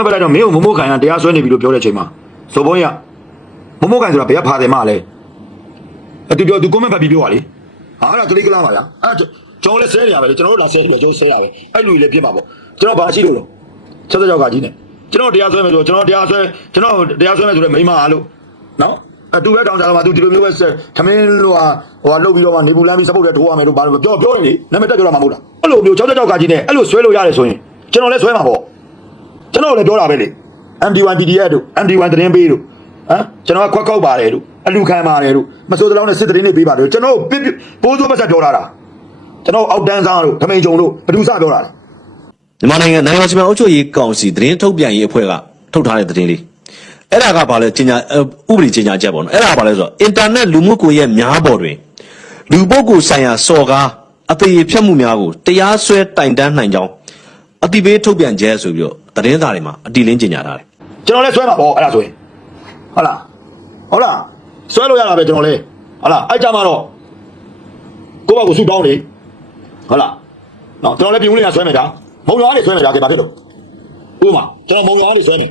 ကွန်ဖက်လိုက်တော့မင်းကိုမမိုးခိုင်ကတရားစွဲနေပြီလို့ပြောတဲ့အချိန်မှာဇော်ဘုန်းကြီးကမမိုးခိုင်ဆိုတာဘယ်ကဖာတယ်မလဲအတူတူသူကွန်ဖက်ပြီးပြောပါလေဟာအဲ့ဒါကလေးကလာပါလားအဲ့ကျွန်တော်လည်းဆဲနေရပဲလေကျွန်တော်တို့လာဆဲနေတယ်ကျွန်တော်ဆဲရပဲအဲ့လူကြီးလည်းပြစ်ပါပေါ့ကျွန်တော်ဘာရှိလို့လဲချက်ချက်ကြောက်ကကြီးနဲ့ကျွန်တော်တရားစွဲမယ်ဆိုကျွန်တော်တရားစွဲကျွန်တော်တရားစွဲမယ်ဆိုတော့မိမအားလို့နော်အတူပဲတောင်းကြတော့မှသူဒီလိုမျိုးပဲဆက်ခမင်းလို့ဟာဟိုဟာလုတ်ပြီးတော့မှနေပူလမ်းပြီးစပုတ်တဲ့ထိုးရမယ်လို့ဘာလို့ပြောပြောနေလေနာမည်တက်ပြောတာမှမဟုတ်လားအဲ့လိုမျိုးချက်ချက်ကြောက်ကကြီးနဲ့အဲ့လိုဆွဲလို့ရတယ်ဆိုရင်ကျွန်တော်လည်းဆွဲမှာပေါ့ ကျွန်တော်လည်းပြောတာပဲလေ MD1 PDF တို့ MD1 သတင်းပေးတို့ဟမ်ကျွန်တော်ကခွက်ခောက်ပါတယ်တို့အလူခံပါတယ်တို့မစိုးတလောင်းနဲ့စစ်သတင်းတွေပေးပါတယ်တို့ကျွန်တော်ပြပြပိုးစိုးပတ်ဆက်ပြောတာတာကျွန်တော်အောက်တန်းစားတို့ခမိန်ကြုံတို့ဘယ်သူစပြောတာလဲမြန်မာနိုင်ငံနိုင်ငံတော်စီမံအုပ်ချုပ်ရေးကောင်စီသတင်းထုတ်ပြန်ရေးအဖွဲ့ကထုတ်ထားတဲ့သတင်းလေးအဲ့ဒါကဘာလဲကြီးညာဥပဒေကြီးညာချက်ပေါ့နော်အဲ့ဒါကဘာလဲဆိုတော့အင်တာနက်လူမှုကွန်ရက်များပေါ်တွင်လူပုဂ္ဂိုလ်ဆိုင်ရာစော်ကားအသေးဖြတ်မှုများကိုတရားစွဲတိုင်တန်းနိုင်ကြောင်း အတိပေးထုတ်ပြန်ချက်ဆိုပြီးတော့သတင်းစာတွေမှာအတိလင်းကြီးညာထားတယ်ကျွန်တော်လည်းဆွဲမှာပေါ့အဲ့ဒါဆိုရင်ဟုတ်လားဟုတ်လားဆွဲလို့ရတာပဲကျွန်တော်လည်းဟုတ်လားအဲ့ကြမှာတော့ကိုယ့်ဘက်ကိုဆူတောင်းနေဟုတ်လားနော်ကျွန်တော်လည်းပြုံးနေတာဆွဲမယ်ဗျာမုံရွာနေဆွဲမယ်ဗျာကဲဘာဖြစ်လို့ဥပမာကျွန်တော်မုံရွာနေဆွဲမယ်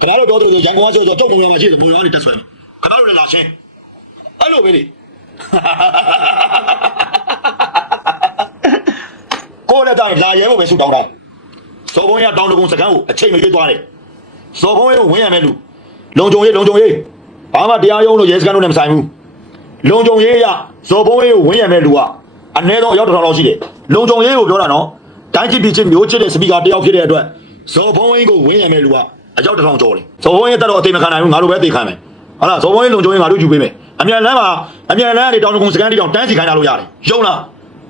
ခင်ဗျားတို့ပြောသလိုရန်ကုန်ကဆွဲဆိုတော့ကြောက်မုံရွာမှာရှိတယ်မုံရွာနေတက်ဆွဲမယ်ခင်ဗျားတို့လည်းလာရှင်းအဲ့လိုပဲလေ ကိုယ်လည်းတိုင်းလာရဲဖို့ပဲဆူတောင်းတာစောဘုံရတောင်းတကုံစကန်းကိုအချိန်မရွေးသွားတယ်ဇော်ဖုံးရေးကိုဝင်ရမယ်လူလုံကြုံရေးလုံကြုံရေးဘာမှတရားရုံးလို့ရဲစခန်းတို့နဲ့မဆိုင်ဘူးလုံကြုံရေးရဇော်ဖုံးရေးကိုဝင်ရမယ်လူကအနည်းဆုံးအယောက်တစ်ထောင်လောက်ရှိတယ်လုံကြုံရေးကိုပြောတာနော်တိုင်းချစ်ပြည်ချစ်မျိုးချစ်တဲ့စပီကာတယောက်ဖြစ်တဲ့အတွက်ဇော်ဖုံးရေးကိုဝင်ရမယ်လူကအယောက်တစ်ထောင်ကျော်တယ်ဇော်ဖုံးရေးတက်တော့အသိမခံနိုင်ဘူးငါတို့ပဲသိခံမယ်ဟုတ်လားဇော်ဖုံးရေးလုံကြုံရေးငါတို့ယူပေးမယ်အမြန်လမ်းမှာအမြန်လမ်းကနေတောင်တကုံစခန်းတိတောင်တန်းစီခိုင်းတာလို့ရတယ်ယုံလား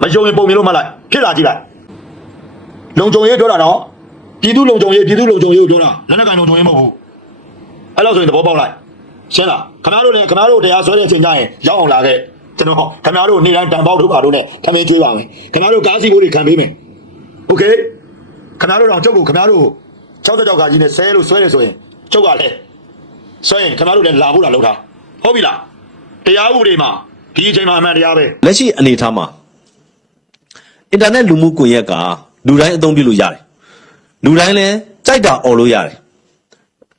မယုံရင်ပုံမြင်လို့မှတ်လိုက်ဖြစ်လာကြည့်လိုက် လုံကြုံရေးပြောတာနော်ပြည်သူလုံကြုံရေးပြည်သူလုံကြုံရေးကိုပြောတာလက်နက်ကင်လုံကြုံရေးမဟုတ်ဘူးအဲ့လိုဆိုရင်သဘောပေါက်လိုက်ရှင်းလားခင်ဗျားတို့လည်းခင်ဗျားတို့တရားဆွဲတဲ့အချိန်ကျရင်ရောက်အောင်လာခဲ့ကျွန်တော်ခင်ဗျားတို့နေ့တိုင်းတန်ပေါက်တို့ပါတို့နဲ့ခမင်းကျွေးပါမယ်ခင်ဗျားတို့ကားစီဘိုးတွေခံပေးမယ်โอเคခင်ဗျားတို့တော့ကျုပ်ကိုခင်ဗျားတို့60ကြောက်ကကြီးနဲ့ဆဲလို့ဆွဲတယ်ဆိုရင်ကျုပ်ကလည်းဆွဲရင်ခင်ဗျားတို့လည်းလာဖို့လာလောက်တာဟုတ်ပြီလားတရားဥပဒေမှာဒီအချိန်မှာအမှန်တရားပဲ လက်ရှိအနေအထားမှာအင်တာနက်လူမှုကွန်ရက်က လူတိုင်းအသုံးပြုလို့ရတယ်လူတိုင်းလည်းကြိုက်တာអော်လို့ရတယ်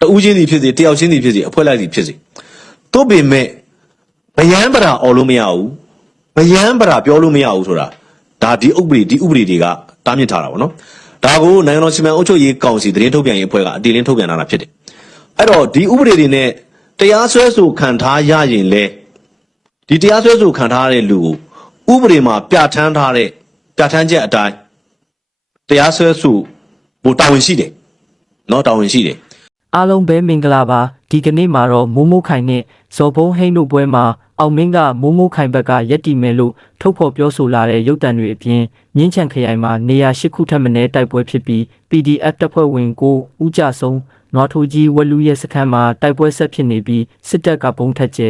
တဦးချင်းစီဖြစ်စေတယောက်ချင်းစီဖြစ်စေအဖွဲ့လိုက်စီဖြစ်စေသို့ပေမဲ့ဗယန်းပရာអော်လို့မရဘူးဗယန်းပရာပြောလို့မရဘူးဆိုတာဒါဒီဥပဒေဒီဥပဒေတွေကတားမြစ်ထားတာပေါ့နော်ဒါကိုနိုင်ငံတော်စီမံအုပ်ချုပ်ရေးကောင်စီသတင်းထုတ်ပြန်ရေးအဖွဲ့ကအတည်လင်းထုတ်ပြန်လာတာဖြစ်တယ်အဲ့တော့ဒီဥပဒေတွေနဲ့တရားစွဲဆိုခံထားရရင်လေဒီတရားစွဲဆိုခံထားရတဲ့လူကိုဥပဒေမှာပြဋ္ဌာန်းထားတဲ့ပြဋ္ဌာန်းချက်အတိုင်း တရားစွဲဆိုဖို့တာဝန်ရှိတယ်။နော်တာဝန်ရှိတယ်။အားလုံးပဲမင်္ဂလာပါ။ဒီကနေ့မှာတော့မိုးမိုးခိုင်နဲ့ဇော်ဘုံဟိန်းတို့ပွဲမှာအောင်မင်းကမိုးမိုးခိုင်ဘက်ကရက်တီမယ်လို့ထုတ်ဖော်ပြောဆိုလာတဲ့ရုပ်တံတွေအပြင်မြင်းချံခရိုင်မှာနေရာ၈ခုထပ်မံတိုက်ပွဲဖြစ်ပြီး PDF တပ်ဖွဲ့ဝင်ကိုဦးကြဆုံးနွားထိုးကြီးဝက်လူရဲစခန်းမှာတိုက်ပွဲဆက်ဖြစ်နေပြီးစစ်တပ်ကဘုံထက်ကျဲ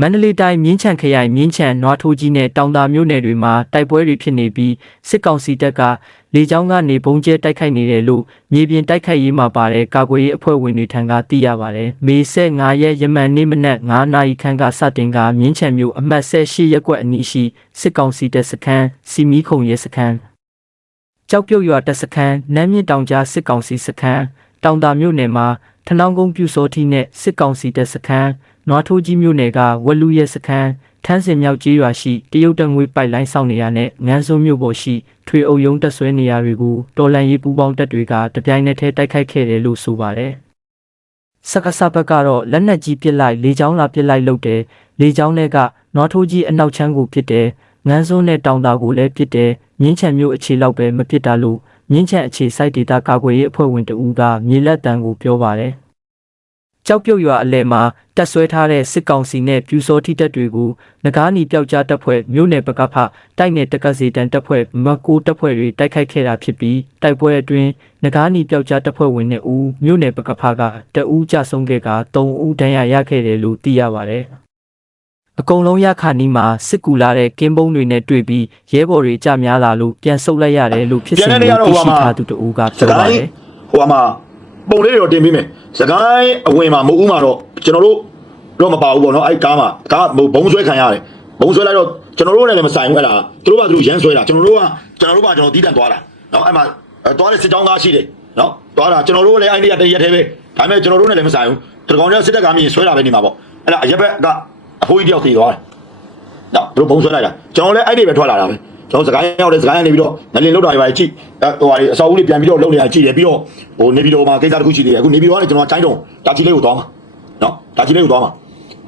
မန္တလေးတိုင်းမြင်းချံခရိုင်မြင်းချံနွားထိုးကြီးနဲ့တောင်တာမြို့နယ်တွေမှာတိုက်ပွဲတွေဖြစ်နေပြီးစစ်ကောင်စီတပ်ကလေကြောင်းကနေပုံကျဲတိုက်ခိုက်နေတယ်လို့မြေပြင်တိုက်ခိုက်ရေးမှာပါတဲ့ကာကွယ်ရေးအဖွဲ့ဝင်တွေထံကသိရပါတယ်။မေ15ရက်ယမန်နေ့မနက်9နာရီခန့်ကစတင်ကမြင်းချံမြို့အမှတ်18ရပ်ကွက်အနီးရှိစစ်ကောင်စီတပ်စခန်းစီမီခုံရဲစခန်းကြောက်ပြုတ်ရွာတပ်စခန်းနမ်းမြင့်တောင်ကြားစစ်ကောင်စီစခန်းတောင်တာမြို့နယ်မှာထနောင်းကုန်းပြူစောတိနဲ့စစ်ကောင်စီတပ်စခန်း နွားထိုးကြီးမြို့နယ်ကဝက်လူရဲစခန်းထန်းစင်မြောက်ကြီးရွာရှိတရုတ်တငွေပိုက်လိုင်းဆောင်နေရတဲ့ငန်းစုံမြို့ပေါ်ရှိထွေအုပ်ရုံးတက်ဆွဲနေရတွေကိုတော်လန်ရေးပူးပေါင်းတပ်တွေကတပြိုင်နက်တည်းတိုက်ခိုက်ခဲ့တယ်လို့ဆိုပါတယ်။စက္ကစဘက်ကတော့လက်နက်ကြီးပစ်လိုက်လေကြောင်းလာပစ်လိုက်လုပ်တယ်လေကြောင်းတွေကနွားထိုးကြီးအနောက်ချမ်းကိုပစ်တယ်ငန်းစုံနဲ့တောင်တာကိုလည်းပစ်တယ်မြင်းချံမြို့အခြေလောက်ပဲမပစ်တာလို့မြင်းချံအခြေစိုက်ဒေတာကာကွယ်ရေးအဖွဲ့ဝင်တဦးကမြေလက်တံကိုပြောပါတယ်။ ကြောက်ပြုတ်ရွာအလဲမှာတက်ဆွဲထားတဲ့စစ်ကောင်စီနဲ့ပြူစောတိတပ်တွေကိုနဂါးနီပျောက်ကြားတပ်ဖွဲ့မြို့နယ်ပကဖတိုက်နယ်တက္ကစီတန်တပ်ဖွဲ့မကိုတပ်ဖွဲ့တွေတိုက်ခိုက်ခဲ့တာဖြစ်ပြီးတိုက်ပွဲအတွင်းနဂါးနီပျောက်ကြားတပ်ဖွဲ့ဝင်နဲ့ဦးမြို့နယ်ပကဖကတအူးကြဆုံးခဲ့က3ဦးဒဏ်ရာရခဲ့တယ်လို့သိရပါတယ်အကုံလုံးရခါနီးမှာစစ်ကူလာတဲ့ကင်းပုံးတွေနဲ့တွေ့ပြီးရဲဘော်တွေကြများလာလို့ပြန်ဆုတ်လိုက်ရတယ်လို့ဖြစ်စဉ်ကိုသိရှိထားသူတဦးကစပြောပါကိုတင်းယ်ဟိုမှာ ပုံလေးတွေတော့တင်ပေးမယ်စကိုင်းအဝင်မှာမဟုတ်ဘူးမှာတော့ကျွန်တော်တို့တော့မပါဘူးပေါ့နော်အဲ့ကားမှာကားဘုံဆွဲခံရတယ်ဘုံဆွဲလိုက်တော့ကျွန်တော်တို့နဲ့လည်းမဆိုင်ဘူးအဲ့ဒါသူတို့ကသူတို့ရမ်းဆွဲတာကျွန်တော်တို့ကကျွန်တော်တို့ကကျွန်တော်တီးတန့်သွားတာနော်အဲ့မှာသွားတဲ့စစ်ကြောင်းသားရှိတယ်နော်သွားတာကျွန်တော်တို့လည်းအဲ့ဒီကတရက်သေးပဲဒါပေမဲ့ကျွန်တော်တို့နဲ့လည်းမဆိုင်ဘူးတကောင်ကျစစ်တပ်ကမြင်ဆွဲတာပဲနေမှာပေါ့အဲ့ဒါအရက်ဘက်ကအဖိုးကြီးတယောက်သေးသွားတယ်နော်ဘယ်လိုဘုံဆွဲလိုက်တာကျွန်တော်လည်းအဲ့ဒီပဲထွက်လာတာပဲ ကျွန်တော်စကိုင်းရောက်တယ်စကိုင်းကနေပြီးတော့ငလင်လောက်တာပဲကြည့်ဟိုဟာအစောဦးလေးပြန်ပြီးတော့လုံနေတာကြည့်တယ်ပြီးတော့ဟိုနေပြီးတော့မှကိစ္စတစ်ခုရှိသေးတယ်အခုနေပြီးတော့လည်းကျွန်တော်တိုင်းတုံတာချီလေးကိုသွားမှာနော်တာချီလေးကိုသွားမှာ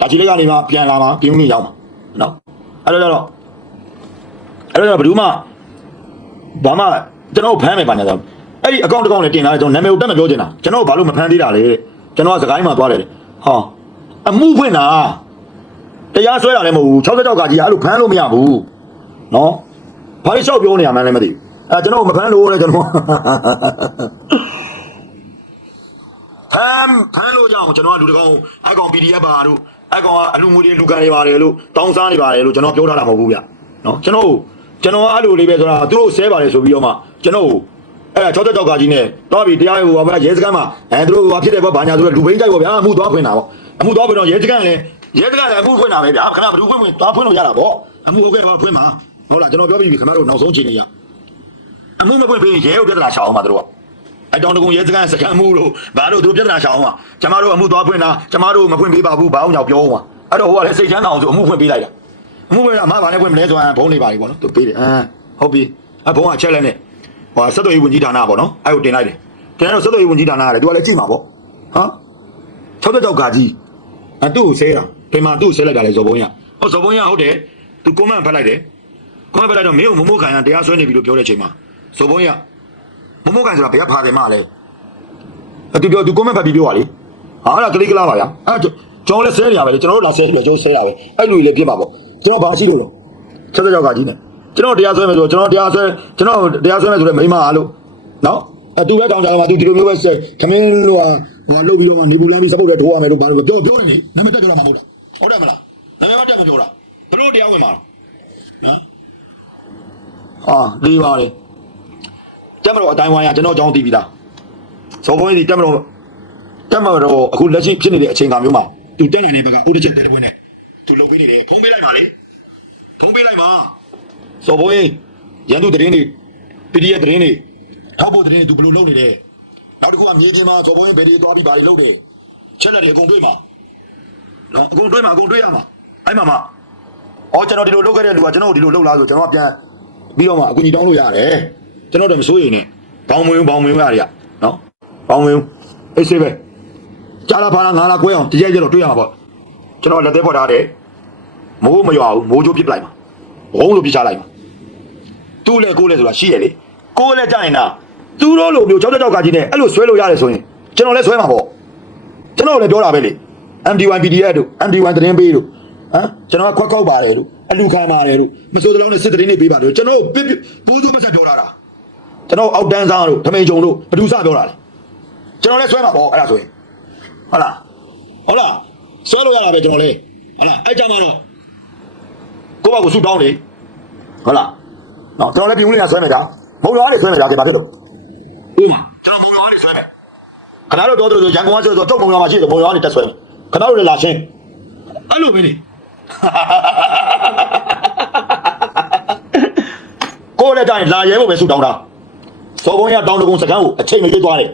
တာချီလေးကနေမှပြန်လာမှာပြင်းပြင်းရောက်မှာနော်အဲ့တော့ကျတော့အဲ့တော့ဘယ်သူမှဘာမှကျွန်တော်ဖမ်းမယ်ပါနေတော့အဲ့ဒီအကောင့်တစ်ကောင့်လည်းတင်လာတယ်ကျွန်တော်နာမည်ကိုတက်မပြောချင်တာကျွန်တော်ဘာလို့မဖမ်းသေးတာလဲကျွန်တော်ကစကိုင်းမှာသွားတယ်ဟောအမှုဖွင့်တာတရားစွဲတာလည်းမဟုတ်ဘူး66ကကြီးအဲ့လိုဖမ်းလို့မရဘူးနော် ဘာလို့လျှောက်ပြောနေရမှန်းလည်းမသိဘူးအဲကျွန်တော်မဖမ်းလို့လေကျွန်တော်ဖမ်းဖမ်းလို့ကြောင့်ကျွန်တော်ကလူတကောင်အကောင် PDF ပါတို့အကောင်ကအလူငွေတွေလူကန်တွေပါတယ်လို့တောင်းစားနေပါတယ်လို့ကျွန်တော်ပြောထားတာမဟုတ်ဘူးဗျနော်ကျွန်တော်ကျွန်တော်ကအဲ့လိုလေးပဲဆိုတာသူတို့ဆဲပါတယ်ဆိုပြီးတော့မှကျွန်တော်အဲ့ဒါ66ကကြီးနဲ့တော့ပြီတရားဟိုဘာရဲစခန်းမှာအဲသူတို့ဘာဖြစ်တယ်ပေါ့ဘာညာသူတို့လူဘိန်းကြိုက်ပေါ့ဗျာအမှုသွားဖွင့်တာပေါ့အမှုသွားဖွင့်တော့ရဲစခန်းလည်းရဲစခန်းလည်းအမှုဖွင့်တာပဲဗျာခဏဘယ်သူဖွင့်ဖွင့်သွားဖွင့်လို့ရတာပေါ့အမှုဟုတ်ကဲ့ပါဖွင့်မှာ ဟုတ်လားကျွန်တော်ပြောပြီးပြီခင်ဗျားတို့နောက်ဆုံးချိန်နေရအမှုမဖွင့်ပြီးရဲကိုပြဿနာချအောင်ပါတို့ကအတောင်တကုံရဲစခန်းစခန်းမှုလို့ဘာလို့သူပြဿနာချအောင်ပါကျမတို့အမှုသွားဖွင့်တာကျမတို့မဖွင့်ပေးပါဘူးဘာအောင်ညောက်ပြောအောင်ပါအဲ့တော့ဟိုကလည်းစိတ်ချမ်းသာအောင်ဆိုအမှုဖွင့်ပေးလိုက်တာအမှုဖွင့်တာအမဘာနဲ့ဖွင့်မလဲဆိုရင်ဘုံနေပါပြီပေါ့နော်သူပေးတယ်အဟုတ်ပြီအဘုံကချက်လက်နဲ့ဟိုဆက်သွယ်ရေးဝန်ကြီးဌာနပေါ့နော်အဲ့ကိုတင်လိုက်တယ်တင်တော့ဆက်သွယ်ရေးဝန်ကြီးဌာနကလည်းသူကလည်းကြည့်မှာပေါ့ဟမ်66ကကြီးအတူဆဲတာဒီမှာသူ့ဆဲလိုက်တာလေဇော်ဘုံရဟောဇော်ဘုံရဟုတ်တယ်သူကွန်မန့်ဖတ်လိုက်တယ် ကွန်မန့်ဖတ်လိုက်တော့မင်းကိုမမိုးခံရတရားစွဲနေပြီလို့ပြောတဲ့အချိန်မှာဇော်ဘုံရမမိုးခံဆိုတာဘယ်ကဖာတယ်မလဲအတူပြောသူကွန်မန့်ဖတ်ပြီးပြောပါလေဟာအဲ့ဒါကလေးကလားပါဗျာအဲ့ကျွန်တော်လည်းဆဲနေရပဲလေကျွန်တော်တို့လာဆဲတယ်ကျွန်တော်ဆဲတာပဲအဲ့လူကြီးလည်းပြစ်ပါပေါ့ကျွန်တော်ဘာရှိလို့လဲ66ကကြီးနဲ့ကျွန်တော်တရားစွဲမယ်ဆိုကျွန်တော်တရားစွဲကျွန်တော်တရားစွဲမယ်ဆိုတော့မိမအားလို့နော်အတူလည်းတောင်းကြမှာသူဒီလိုမျိုးပဲဆက်ခမင်းလို့ဟာဟိုလုတ်ပြီးတော့မှနေပူလမ်းပြီးစပုတ်တဲ့ထိုးရမယ်လို့ဘာလို့ပြောပြောနေနေနာမည်တက်ပြောတာမဟုတ်လားဟုတ်တယ်မလားနာမည်မတက်မပြောတာဘယ်လိုတရားဝင်မှာလဲနော် ဟာလေးပါလေတက်မတော်အတိုင်းဝိုင်းကကျွန်တော်ကြောင်းသိပြီလားဇော်ဘုန်းကြီးတက်မတော်တက်မတော်အခုလက်ရှိဖြစ်နေတဲ့အချိန်ကမျိုးမှာသူတက်နိုင်တဲ့ဘက်ကဥဒချက်တဲ့ဘွင်းနဲ့သူလုတ်ပြီးနေတယ်ဖုံးပေးလိုက်ပါလေဖုံးပေးလိုက်ပါဇော်ဘုန်းကြီးရန်သူတရင်တွေ PDF တရင်တွေထောက်ဖို့တရင်တွေသူဘယ်လိုလုပ်နေလဲနောက်တစ်ခုကမြေပြင်မှာဇော်ဘုန်းကြီးဘယ်ဒီသွားပြီးဘာတွေလုပ်တယ်ချက်လက်တွေအကုန်တွေးမှာနော်အကုန်တွေးမှာအကုန်တွေးရမှာအဲ့မှာမှအော်ကျွန်တော်ဒီလိုလုပ်ခဲ့တဲ့လူကကျွန်တော်ဒီလိုလုပ်လားဆိုကျွန်တော်ကပြန် ပြီးတော့မှအကူကြီးတောင်းလို့ရတယ်ကျွန်တော်တို့မစိုးရိမ်နဲ့ဘောင်းမွေးဘောင်းမွေးရတယ်ကနော်ဘောင်းမွေးအေးစေးပဲကြားလာဖာလာငါလာကွဲအောင်တရက်ရက်တော့တွေးရမှာပေါ့ကျွန်တော်လက်သေးပေါ်ထားတယ်မိုးမရွာဘူးမိုးကြိုးပစ်ပလိုက်မှာဘုံလို့ပြချလိုက်မှာသူ့လေကိုယ်လေဆိုတာရှိရလေကိုယ်လေကြရင်လားသူတို့လိုမျိုးကြောက်ကြောက်ကကြီးနဲ့အဲ့လိုဆွဲလို့ရတယ်ဆိုရင်ကျွန်တော်လည်းဆွဲမှာပေါ့ကျွန်တော်လည်းပြောတာပဲလေ MD1 PDF တို့ MD1 သတင်းပေးတို့ ဟမ်ကျွန်တော်ကခွက်ခောက်ပါတယ်လို့အလူခံပါတယ်လို့မစိုးတလုံးနဲ့စစ်သတင်းတွေပေးပါတယ်လို့ကျွန်တော်ပြပြပူးသူမဆက်ပြောတာလားကျွန်တော်အောက်တန်းစားတို့ထမိန်ကြုံတို့ဘယ်သူစပြောတာလဲကျွန်တော်လည်းဆွဲမှာပေါ့အဲ့ဒါဆိုရင်ဟုတ်လားဟုတ်လားဆွဲလို့ရတာပဲကျွန်တော်လည်းဟုတ်လားအဲ့ကြမှာတော့ကိုယ့်ဘာကိုဆူတောင်းနေဟုတ်လားနော်ကျွန်တော်လည်းပြုံးနေတာဆွဲမယ်ကြာမဟုတ်လားလေဆွဲမယ်ကြာကြပါဖြစ်လို့ဥမာကျွန်တော်မုံရွာနေဆွဲမယ်ခဏတော့တော့ရန်ကုန်ကဆိုတော့တုတ်မုံရွာမှာရှိတယ်မုံရွာနေတက်ဆွဲမယ်ခဏတော့လည်းလာရှင်းအဲ့လိုပဲလေ ကိုယ်လည်းတိုင်းလာရဲဖို့ပဲဆူတောင်းတာစော်ဘုံရတောင်းတကုံစကန်းကိုအချိန်မရွေးသွားတယ်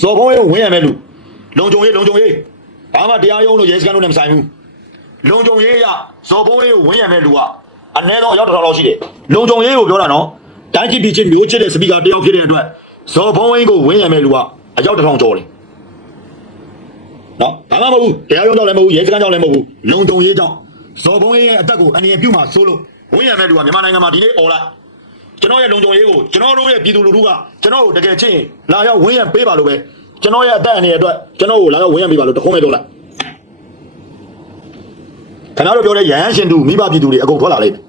စော်ဘုံရဝင်ရမယ်လူလုံကြုံရေးလုံကြုံရေးဘာမှတရားရုံးလို့ရဲစခန်းလို့လည်းမဆိုင်ဘူးလုံကြုံရေးရဇော်ဘုံးလေးကိုဝင်းရမဲ့လူကအနည်းဆုံးအယောက်တစ်ထောင်လောက်ရှိတယ်လုံကြုံရေးကိုပြောတာနော်တိုင်းကြည့်ပြီးချင်းမျိုးချစ်တဲ့စပီကာတယောက်ဖြစ်တဲ့အတွက်ဇော်ဘုံးဝင်းကိုဝင်းရမဲ့လူကအယောက်တစ်ထောင်ကျော်တယ်နော်ဘာမှမဟုတ်ဘူးတရားရုံးကြောင့်လည်းမဟုတ်ဘူးရဲစခန်းကြောင့်လည်းမဟုတ်ဘူးလုံကြုံရေးကြောင့် ဇော်ဘုံးရဲ့အသက်ကိုအနေနဲ့ပြုတ်မှဆိုးလို့ဝင်းရမဲ့လူကမြန်မာနိုင်ငံမှာဒီနေ့អော်လိုက်ကျွန်တော်ရဲ့လုံကြုံရေးကိုကျွန်တော်တို့ရဲ့ပြည်သူလူထုကကျွန်တော်တို့တကယ်ချင်းလာရောက်ဝင်းရပေးပါလို့ပဲကျွန်တော်ရဲ့အသက်အနေနဲ့အတွက်ကျွန်တော်ကိုလာရောက်ဝင်းရပေးပါလို့တခုံးမဲ့ပြောလိုက်ခဏတော့ပြောတဲ့ရဟန်းရှင်သူမိဘပြည်သူတွေအကုန်ထွက်လာလိမ့်မယ်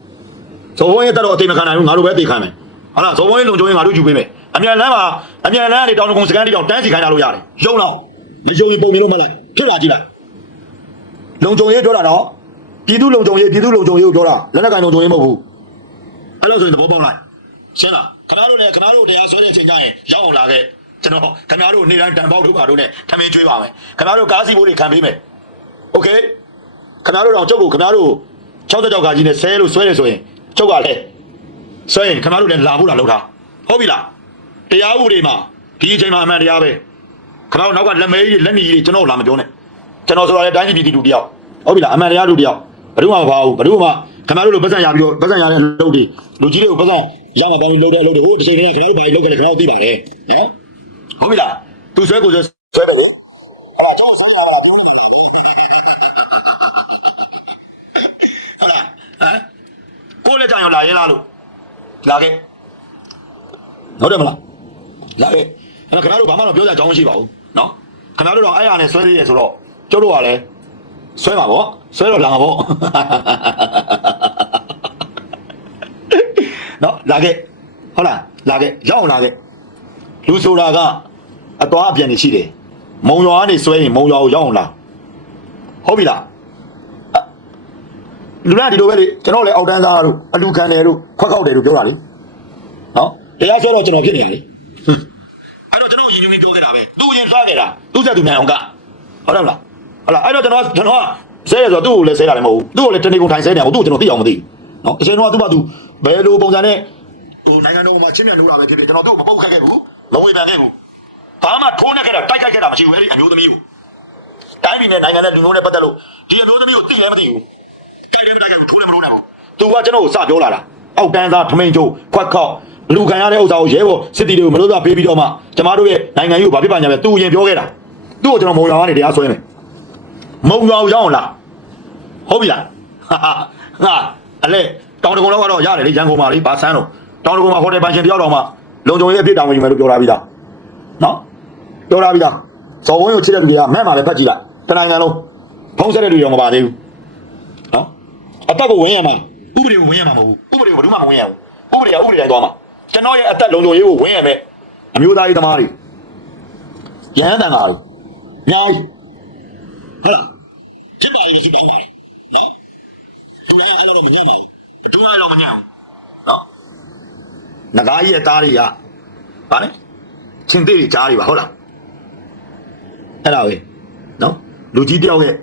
ဇော်ဘုံရဲ့တက်တော့အသိမခံနိုင်ဘူးငါတို့ပဲသိခံမယ်ဟုတ်လားဇော်ဘုံရဲ့လုံခြုံရေးငါတို့ယူပေးမယ်အမြန်လမ်းမှာအမြန်လမ်းကနေတောင်တကုံစကန်တိတောင်တန်းစီခိုင်းလာလို့ရတယ်ရုံတော့မယုံရင်ပုံမြင်လို့မလိုက်ဖြစ်လာကြည့်လိုက်လုံခြုံရေးပြောတာတော့ ပြည်သူလုံခြုံရေးပြည်သူလုံခြုံရေးကိုပြောတာလက်နက်ကင်လုံခြုံရေးမဟုတ်ဘူးအဲ့လိုဆိုရင်သဘောပေါက်လိုက်ရှင်းလားခဏတို့လည်းခဏတို့တရားဆွဲတဲ့အချိန်ကျရင်ရောက်အောင်လာခဲ့ကျွန်တော်ခင်ဗျားတို့နေတိုင်းတန်ပေါက်တို့ပါတို့နဲ့ထမင်းကျွေးပါမယ်ခင်ဗျားတို့ကားစီဘိုးတွေခံပေးမယ်โอเค ခင်ဗျားတို့တော့ကျုပ်ကိုခင်ဗျားတို့60ကြောက်ကကြီးနဲ့ဆဲလို့ဆွဲတယ်ဆိုရင်ကျုပ်ကလည်းဆွဲရင်ခင်ဗျားတို့လည်းလာဖို့လာလောက်တာဟုတ်ပြီလားတရားဥပဒေမှာ ဒီအချိန်မှာအမှန်တရားပဲခဏနောက်ကလက်မဲကြီးလက်နီကြီးကျွန်တော်လာမပြောနဲ့ကျွန်တော်ဆိုတာလေတိုင်းပြည်ပြည်သူတယောက်ဟုတ်ပြီလားအမှန်တရားလူတယောက် ဘယ်သူမှမပါဘူးဘယ်သူမှခင်ဗျားတို့လိုပတ်စံရပြီးတော့ပတ်စံရတဲ့လုပ်တွေလူကြီးတွေကိုပတ်စံရမှာပေါင်းလုပ်တဲ့အလုပ်တွေဟိုတစ်ချိန်တည်းကခင်ဗျားတို့ဘာလုပ်ကြလဲခင်ဗျားတို့သိပါတယ်နော်ဟုတ်ပြီလားသူဆွဲကိုဆွဲဆွဲတယ်ကိုအဲ့ဒါကျွန်တော်ဆောင်းရတာဟုတ်လားဟမ်ကိုလည်းကြောင်ရလာရဲလားလို့လာခဲ့ဟုတ်တယ်မလားလာခဲ့အဲ့တော့ခင်ဗျားတို့ဘာမှတော့ပြောကြအကြောင်းမရှိပါဘူးနော်ခင်ဗျားတို့တော့အဲ့ရနဲ့ဆွဲသေးရဆိုတော့ကျုပ်တို့ကလည်း ဆွဲပါဗောဆွဲတော့လာမှာဗောနော်လာခဲ့ဟုတ်လားလာခဲ့ရောက်အောင်လာခဲ့လူဆိုတာကအသွားအပြန်နေရှိတယ်မုံရွာကနေဆွဲရင်မုံရွာကိုရောက်အောင်လာဟုတ်ပြီလားလူနာဒီလိုပဲလေကျွန်တော်လည်းအောက်တန်းသားတို့အလူခံတယ်တို့ခွက်ခောက်တယ်တို့ပြောတာလေနော်တရားဆွဲတော့ကျွန်တော်ဖြစ်နေရလေအဲ့တော့ကျွန်တော်ရင်ညွှန်ပြီးပြောခဲ့တာပဲသူရင်ဆွဲခဲ့တာသူ့ဆက်သူမြန်အောင်ကဟုတ်တယ်မလား ဟုတ်လားအဲ့တော့ကျွန်တော်ကျွန်တော်ကဆဲရဆိုတော့သူ့ကိုလည်းဆဲတာလည်းမဟုတ်ဘူးသူ့ကိုလည်းတနေကုန်ထိုင်ဆဲနေအောင်သူ့ကိုကျွန်တော်သိအောင်မသိဘူးနော်အရှင်တော့ကသူ့ဘာသူဘယ်လိုပုံစံနဲ့ဟိုနိုင်ငံတော်မှာချင်းမြန်လို့တာပဲဖြစ်ဖြစ်ကျွန်တော်သူ့ကိုမပုတ်ခတ်ခဲ့ဘူးလုံးဝပြန်ခဲ့ဘူးဘာမှထိုးနေခဲ့တာတိုက်ခိုက်ခဲ့တာမရှိဘူးအဲ့ဒီအမျိုးသမီးကိုတိုင်းပြည်နဲ့နိုင်ငံနဲ့လူမျိုးနဲ့ပတ်သက်လို့ဒီအမျိုးသမီးကိုသိလည်းမသိဘူးတိုက်တယ်မတိုက်တယ်ထိုးလည်းမထိုးနဲ့ပေါ့သူကကျွန်တော်ကိုစပြောလာတာအောက်တန်းသားထမိန်ချိုးခွက်ခောက်လူခံရတဲ့ဥစ္စာကိုရဲဘော်စစ်တီတွေကိုမလို့သာပေးပြီးတော့မှကျမတို့ရဲ့နိုင်ငံရေးကိုဘာဖြစ်ပါညာပဲသူရင်ပြောခဲ့တာသူ့ကိုကျွန်တော်မုံရွာကနေတရားဆွဲမယ် မုံရွာကိုရောက်အောင်လားဟုတ်ပြီလားဟာဟာအလဲတောင်တကုံတော့ကတော့ရတယ်လေရန်ကုန်မှာလေဘာဆန်းတော့တောင်တကုံမှာဟိုတယ်ပိုင်ရှင်တယောက်တော့မှလုံခြုံရေးအဖြစ်တောင်းဝင်ယူမယ်လို့ပြောထားပြီးသားနော်ပြောထားပြီးသားဇော်ဝင်းကိုချစ်တဲ့လူတွေကမဲ့မှာပဲဖတ်ကြည့်လိုက်တနိုင်ငံလုံးဖုံးဆက်တဲ့လူရောမပါသေးဘူးနော်အသက်ကိုဝင်ရမှာဥပဒေကိုဝင်ရမှာမဟုတ်ဘူးဥပဒေကိုဘယ်သူမှမဝင်ရဘူးဥပဒေကဥပဒေတိုင်းသွားမှာကျွန်တော်ရဲ့အသက်လုံခြုံရေးကိုဝင်ရမယ်အမျိုးသားရေးသမားတွေရဟန်းတန်ဃာတွေညာကြီးဟုတ်လား စစ်ပါရေးစစ်ပါမှာနော်သူလည်းအဲ့လိုမညံ့ပါဘူးသူလည်းတော့မညံ့ဘူးနော်ငကားကြီးရဲ့သားတွေကဗာလဲချင်းသေးတွေကြားတွေပါဟုတ်လားအဲ့ဒါပဲနော်လူကြီးတယောက်ရဲ့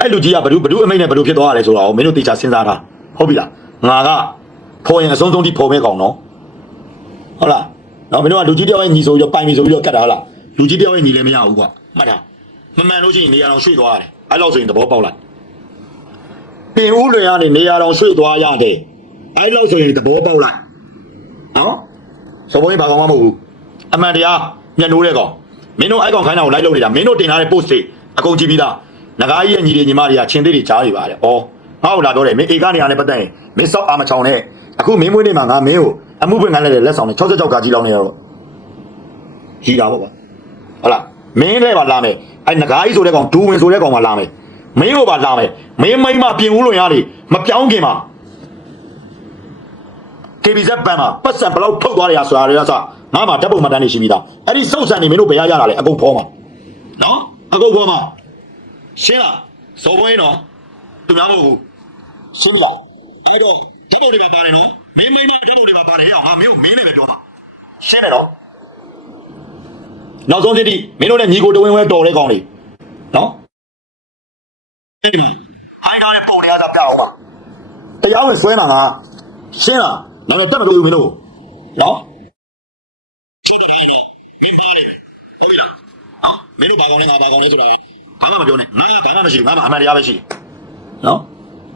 အဲ့လူကြီးကဘ누구ဘ누구အမိတ်နဲ့ဘ누구ဖြစ်သွားရတယ်ဆိုတော့မင်းတို့တေချာစဉ်းစားတာဟုတ်ပြီလားငါကဖော်ရင်အဆုံးဆုံးထိဖော်မဲကောင်နော်ဟုတ်လားနော်မင်းတို့ကလူကြီးတယောက်ရဲ့ညီဆိုပြီးတော့ပိုင်ပြီဆိုပြီးတော့ကတ်တာဟုတ်လားလူကြီးတယောက်ရဲ့ညီလည်းမရဘူးကွာမှတ်တာ မမှန်လို့ရှိရင်နေရာတော်ရွှေ့သွားရတယ်အဲ့လောက်ဆိုရင်သဘောပေါက်လိုက်ပင်ဦးလွင်ကနေနေရာတော်ရွှေ့သွားရတယ်အဲ့လောက်ဆိုရင်သဘောပေါက်လိုက်နော်စပေါ်ရင်ဘာကောင်မှမဟုတ်ဘူးအမှန်တရားညှနိုးတဲ့ကောင်မင်းတို့အဲ့ကောင်ခိုင်းတာကိုလိုက်လုပ်နေတာမင်းတို့တင်ထားတဲ့ post တွေအကုန်ကြည့်ပြီးသားငကားကြီးရဲ့ညီတွေညီမတွေကချင်းသေးတွေကြားတွေပါတယ်ဩငါ့ကိုလာပြောတယ်မင်းဧကနေရာနဲ့ပတ်သက်ရင်မင်းစောက်အာမချောင်နဲ့အခုမင်းမွေးနေ့မှာငါမင်းကိုအမှုဖွင့်ခိုင်းလိုက်တဲ့လက်ဆောင်နဲ့66ကကြီးလောက်နေတော့ကြီးတာပေါ့ကွာဟုတ်လား မင်းလည်းပါလာမယ်အဲ့ငကားကြီးဆိုတဲ့ကောင်ဒူဝင်ဆိုတဲ့ကောင်မှလာမယ်မင်းကိုပါလာမယ်မင်းမိမပြင်ဦးလွန်ရလေမပြောင်းခင်မှာ KBZ ဘန်မှာပတ်စံဘလောက်ထုတ်သွားရဆိုတာတွေကစငါမှဓာတ်ပုံမှတ်တမ်းနေရှိပြီးသားအဲ့ဒီစုပ်ဆန်နေမင်းတို့ဘယ်ရရတာလဲအကုန်ဖောမှာနော်အကုန်ဖောမှာရှင်းလားစောပွင့်နော်သူများမဟုတ်ဘူးရှင်းပြီလားအဲ့တော့ဓာတ်ပုံတွေပါပါတယ်နော်မင်းမိမဓာတ်ပုံတွေပါပါတယ်ဟဲ့အောင်ငါမင်းကိုမင်းနဲ့ပဲပြောပါရှင်းတယ်နော် နောက်ဆုံးစစ်တိမင်းတို့နဲ့ညီကိုတဝင်းဝဲတော်တဲ့ကောင်တွေနော်ဟိုင်းထားတဲ့ပုံတွေကသာပြအောင်ပါတရားဝင်ဆွဲမှာငါရှင်းလားနောက်တော့တက်မလို့မင်းတို့နော်နော်မင်းတို့ဘာကောင်းလဲငါဘာကောင်းလဲဆိုတော့ဘာမှမပြောနဲ့ငါကဘာမှမရှိဘူးငါမှအမှန်တရားပဲရှိတယ်နော်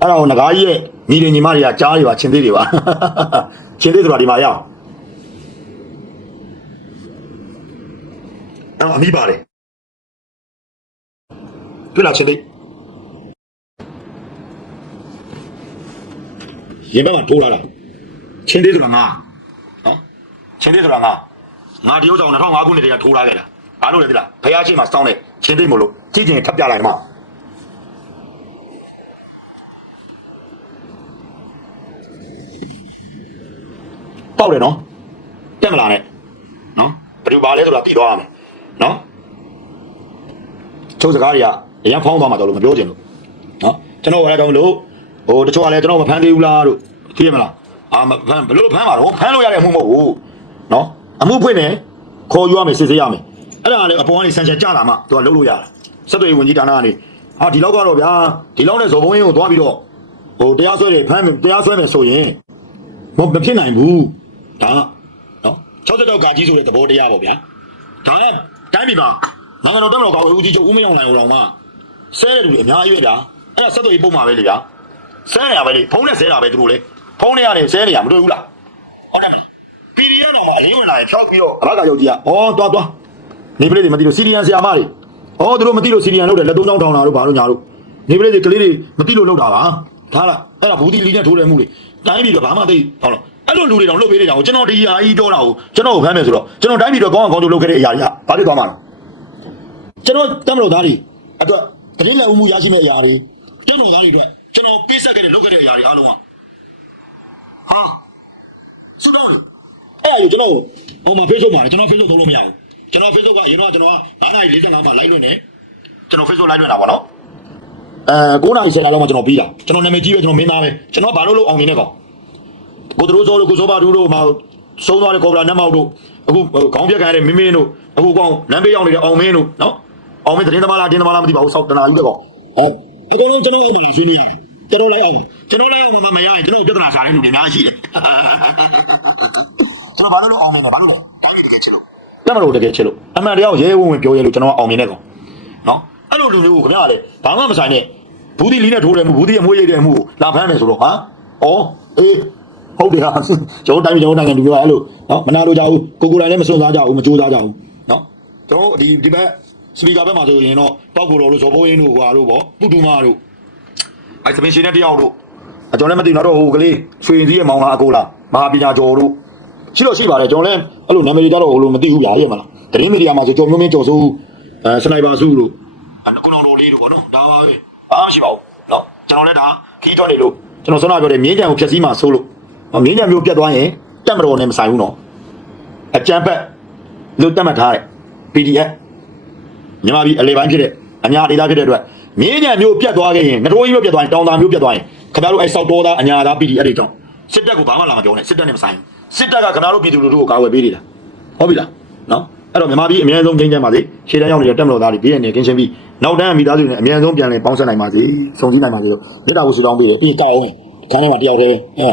အဲ့ဒါကိုငကားကြီးရဲ့ညီတွေညီမတွေကကြားတွေပါချင်းသေးတွေပါချင်းသေးဆိုတာဒီမှာရအောင် အဲ့အမိပါတယ်တွေ့လားချင်းသေးရင်ဘက်မှာထိုးလာတာချင်းသေးဆိုတာငါနော်ချင်းသေးဆိုတာငါငါဒီဥစ္စာကို2005ခုနှစ်တည်းကထိုးလာခဲ့တာဘာလို့လဲသိလားဖះချင်းမှာစောင်းတဲ့ချင်းသေးမလို့ကြည့်ချင်ထပ်ပြလိုက်မှာပေါက်တယ်နော်တက်မလာနဲ့နော်ဘယ်လိုပါလဲဆိုတာပြီးသွားရမယ် နော်ချုပ်စကားတွေကအရင်ဖောင်းသွားမှာတော့လို့မပြောချင်လို့နော်ကျွန်တော်လည်းတော့မလို့ဟိုတချို့ကလည်းကျွန်တော်မဖမ်းသေးဘူးလားတို့သိရမလားအာမဖမ်းဘလို့ဖမ်းပါတော့ဖမ်းလို့ရတဲ့အမှုမဟုတ်ဘူးနော်အမှုဖွင့်နေခေါ်ယူရမယ်စစ်ဆေးရမယ်အဲ့ဒါကလည်းအပေါ်ကနေဆန်ချက်ကြလာမှသူကလုပ်လို့ရတာစက်တွေဝင်ကြီးဌာနကနေဟာဒီလောက်ကတော့ဗျာဒီလောက်နဲ့ဇော်ဘုံရင်ကိုသွားပြီးတော့ဟိုတရားစွဲတယ်ဖမ်းမယ်တရားစွဲမယ်ဆိုရင်မမဖြစ်နိုင်ဘူးဒါကနော်66ကာကြီးဆိုတဲ့သဘောတရားပေါ့ဗျာဒါက တိုင်းပြည်မှာနိုင်ငံတော်တပ်မတော်ကာကွယ်ဦးကြီးချုပ်ဦးမင်းအောင်လှိုင်တော်မှာဆဲတဲ့လူတွေအများကြီးပဲဗျာအဲ့ဒါဆက်သွယ်ရေးပုံမှာပဲလေဗျာဆဲနေရပဲလေဖုန်းနဲ့ဆဲတာပဲသူတို့လေဖုန်းနဲ့ရတယ်ဆဲနေရမတွေ့ဘူးလားဟုတ်တယ်မလား PDF တော်မှာအရင်ဝင်လာရင်ဖြောက်ပြီးတော့အဘကယောက်ျီးကဩသွားသွားနေပလေးတွေမသိလို့စီရီယန်ဆရာမတွေဩသူတို့မသိလို့စီရီယန်လုပ်တယ်လက်သုံးချောင်းထောင်တာတို့ဘာလို့ညာတို့နေပလေးတွေကလေးတွေမသိလို့လုပ်တာပါဒါလားအဲ့ဒါဘူးတီလီနဲ့ထိုးတယ်မှုလေတိုင်းပြည်ကဘာမှသိဟုတ်လား အဲ့လိုလူတွေတောင်လုပ်ပေးနေတာကိုကျွန်တော်ဒီဟာကြီးပြောတာကိုကျွန်တော်ကိုဖမ်းမယ်ဆိုတော့ကျွန်တော်တိုင်းပြည်တော့ကောင်းအောင်ကောင်းကျိုးလုပ်ခဲ့တဲ့အရာကြီးကဘာဖြစ်သွားမှာလဲကျွန်တော်တမလို့သားတွေအတွက်တရင်လက်ဦးမှုရရှိမဲ့အရာတွေကျွန်တော်သားတွေအတွက်ကျွန်တော်ပေးဆက်ခဲ့တဲ့လုပ်ခဲ့တဲ့အရာတွေအားလုံးကဟာစူတောင်းလေအဲ့ဒါကိုကျွန်တော်ဟိုမှာ Facebook မှာကျွန်တော် Facebook သုံးလို့မရဘူးကျွန်တော် Facebook ကအရင်တော့ကျွန်တော်က9:45မှာ live လွှင့်နေကျွန်တော် Facebook live လွှင့်တာပေါ့နော်အဲ9:10နာရီလောက်မှကျွန်တော်ပြီးတာကျွန်တော်နာမည်ကြီးပဲကျွန်တော်မင်းသားပဲကျွန်တော်ဘာလို့လို့အောင်နေနဲ့ကောင် ကိုတို့စောတို့ကိုစောပါတူတို့မှာဆုံးသွားတဲ့ကော်ဘရာနတ်မောက်တို့အခုခေါင်းပြက်ခံရတဲ့မင်းမင်းတို့အခုကောင်လမ်းပေးရောက်နေတဲ့အောင်မင်းတို့နော်အောင်မင်းသတင်းသမားလားတင်းသမားလားမသိပါဘူးစောက်တနာကြီးပဲကောင်ဟောအကုန်လုံးကျွန်တော်အိမ်မှာဆွေးနွေးတယ်ကျွန်တော်လိုက်အောင်ကျွန်တော်လိုက်အောင်မမရရင်ကျွန်တော်ပြဿနာရှာတဲ့လူတွေအများကြီးရှိတယ်ကျွန်တော်ဘာလို့လဲအောင်နေလဲဘာလို့လဲတိုင်းပြည်တကယ်ချစ်လို့တက်မလို့တကယ်ချစ်လို့အမှန်တရားကိုရဲရဲဝံ့ဝံ့ပြောရဲလို့ကျွန်တော်ကအောင်မြင်တဲ့ကောင်နော်အဲ့လိုလူမျိုးကိုခင်ဗျားကလေဘာမှမဆိုင်နဲ့ဘူးဒီလီနဲ့ထိုးတယ်မှုဘူးဒီအမွေးရိတ်တယ်မှုကိုလာဖမ်းမယ်ဆိုတော့ဟာဩအေး ဟုတ်တယ်ဟာကျွန်တော်တိုင်းပြည်ကျွန်တော်နိုင်ငံလူမျိုးကအဲ့လိုနော်မနာလို့ကြဘူးကိုကိုယ်တိုင်လည်းမစွန့်စားကြဘူးမကြိုးစားကြဘူးနော်ကျွန်တော်ဒီဒီဘက်စပီကာဘက်မှာဆိုရင်တော့ပောက်ကိုတော်တို့ဇော်ဘိုးရင်းတို့ဟွာတို့ဗောပုတူမာတို့အဲ့စပင်ရှင်တဲ့တယောက်တို့အကျွန်တော်လည်းမသိဘူးတော့ဟိုကလေးရွှေစည်းရဲ့မောင်လားအကိုလားမဟာပညာကျော်တို့ရှိတော့ရှိပါတယ်ကျွန်တော်လည်းအဲ့လိုနာမည်တွေတော့ဟိုလိုမသိဘူးဗျာရဲ့မလားတရင်မီဒီယာမှာဆိုကြော်မျိုးမင်းကြော်စိုးအဲစနိုက်ပါစုတို့အကုနောင်တော်လေးတို့ပေါ့နော်ဒါပါပဲအားမရှိပါဘူးနော်ကျွန်တော်လည်းဒါခီးတော့နေလို့ကျွန်တော်ဆွမ်းနာပြောတယ်မြင်းကြံကိုဖြတ်စည်းမှာဆိုးလို့ မြင်းကြံမျိုးပြတ်သွားရင်တက်မတော်နဲ့မဆိုင်ဘူးနော်အကြံဖက်လို့တက်မှတ်ထားတဲ့ PDF မြန်မာပြည်အလေပိုင်းဖြစ်တဲ့အညာဒေသဖြစ်တဲ့အတွက်မြင်းကြံမျိုးပြတ်သွားခဲ့ရင်ငတိုးကြီးမျိုးပြတ်သွားရင်တောင်တာမျိုးပြတ်သွားရင်ခင်ဗျားတို့အဲဆောက်တော်သားအညာသား PDF တွေကြောင့်စစ်တပ်ကိုဘာမှလာမပြောနဲ့စစ်တပ်နဲ့မဆိုင်ဘူးစစ်တပ်ကခင်ဗျားတို့ပြည်သူလူထုကိုကာကွယ်ပေးနေတာဟုတ်ပြီလားနော်အဲ့တော့မြန်မာပြည်အများဆုံးချင်းချမ်းပါစေရှေ့တန်းရောက်နေတဲ့တက်မတော်သားတွေဘေးရန်နေကင်းရှင်းပြီးနောက်တန်းမိသားစုတွေနဲ့အများဆုံးပြန်လည်ပေါင်းဆက်နိုင်ပါစေစုံစည်းနိုင်ပါစေလို့မေတ္တာကိုဆုတောင်းပေးတယ်ပြီးတောင်းခန်းထဲမှာတယောက်တည်းအဲ